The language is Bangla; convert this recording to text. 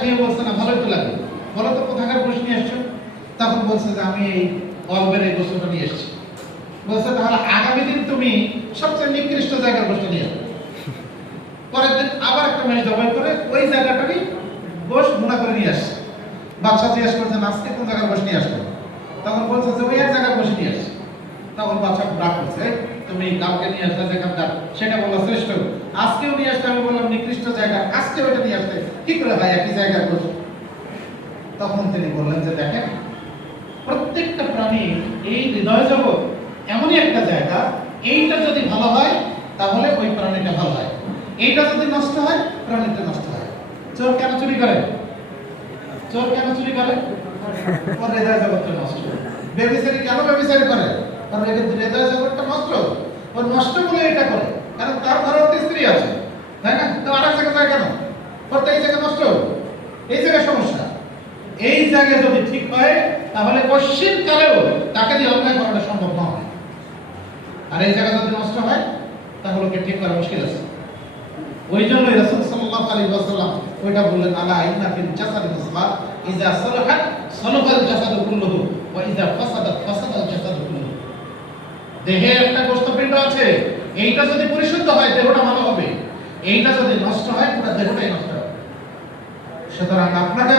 খেয়ে বলছে না ভালো একটু লাগবে, বলো তো কোথাকার গোশ নিয়ে আসছো? তখন বলছে যে আমি এই অল্পের এই গোশটা নিয়ে এসেছি। বলছে তাহলে আগামী দিন তুমি সবচেয়ে নিকৃষ্ট জায়গার গোশটা নিয়ে আসবে। পরের দিন আবার একটা মেষ জবাই করে ওই জায়গাটারই গোশ গুণা করে নিয়ে আসছে। বাদশা জিজ্ঞেস করছেন আজকে কোন জায়গার গোশ নিয়ে আসলো? তখন বলছে যে ওই এক জায়গার গোশ নিয়ে আসছে। তখন বাদশা রাগ করছে, তুমি কাউকে নিয়ে আসলে যেখানকার সেটা বললো শ্রেষ্ঠ, আজকেও নিয়ে আসতে আমি বললাম নিকৃষ্ট জায়গা, আজকে ওইটা নিয়ে আসতে কি করে ভাই একই জায়গায় গোশ? তখন তিনি বললেন যে দেখেন, প্রত্যেকটা প্রাণী এই হৃদয় জগৎ এমনই একটা জায়গা, এইটা যদি ভালো হয় তাহলে ওই প্রাণীটা ভালো হয়, এইটা যদি নষ্ট হয় প্রাণীটা নষ্ট হয়। চোর কেন চুরি করে? চোর কেন চুরি করে? ওর হৃদয় জগৎটা নষ্ট। ব্যভিচারী কেন ব্যভিচারী করে? কারণ এর হৃদয় জগৎটা নষ্ট। ওর নষ্ট বলে এটা করে, কারণ তার ঘরে একটা স্ত্রী আছে, তাই না? তো আর এক জায়গায় যায় কেন? করতে এই জায়গা নষ্ট, এই জায়গায় সমস্যা। এই জায়গায় যদি ঠিক হয় তাহলে পশ্চিম কালেও তাকে দিয়ে অন্যায় করাটা সম্ভব নয়। আর এই জায়গা যদি নষ্ট হয় তাহলে ওকে ঠিক করা মুশকিল আছে। ওই জন্যই রাসূল সাল্লাল্লাহু আলাইহি ওয়াসাল্লাম ওইটা বললেন, আলা ইন্না ফিল জাসাদি মুসলাহ ইযা সালাহাত সালাহাল জাসাদু কুল্লুহু ওয়া ইযা ফাসাদাত ফাসাদাল জাসাদু কুল্লুহু। দেহে একটা গোশতপিণ্ড আছে, এইটা যদি পরিশুদ্ধ হয় দেহটা ভালো হবে, এইটা যদি নষ্ট হয় পুরো দেহটাই নষ্ট হবে। সুতরাং আপনাকে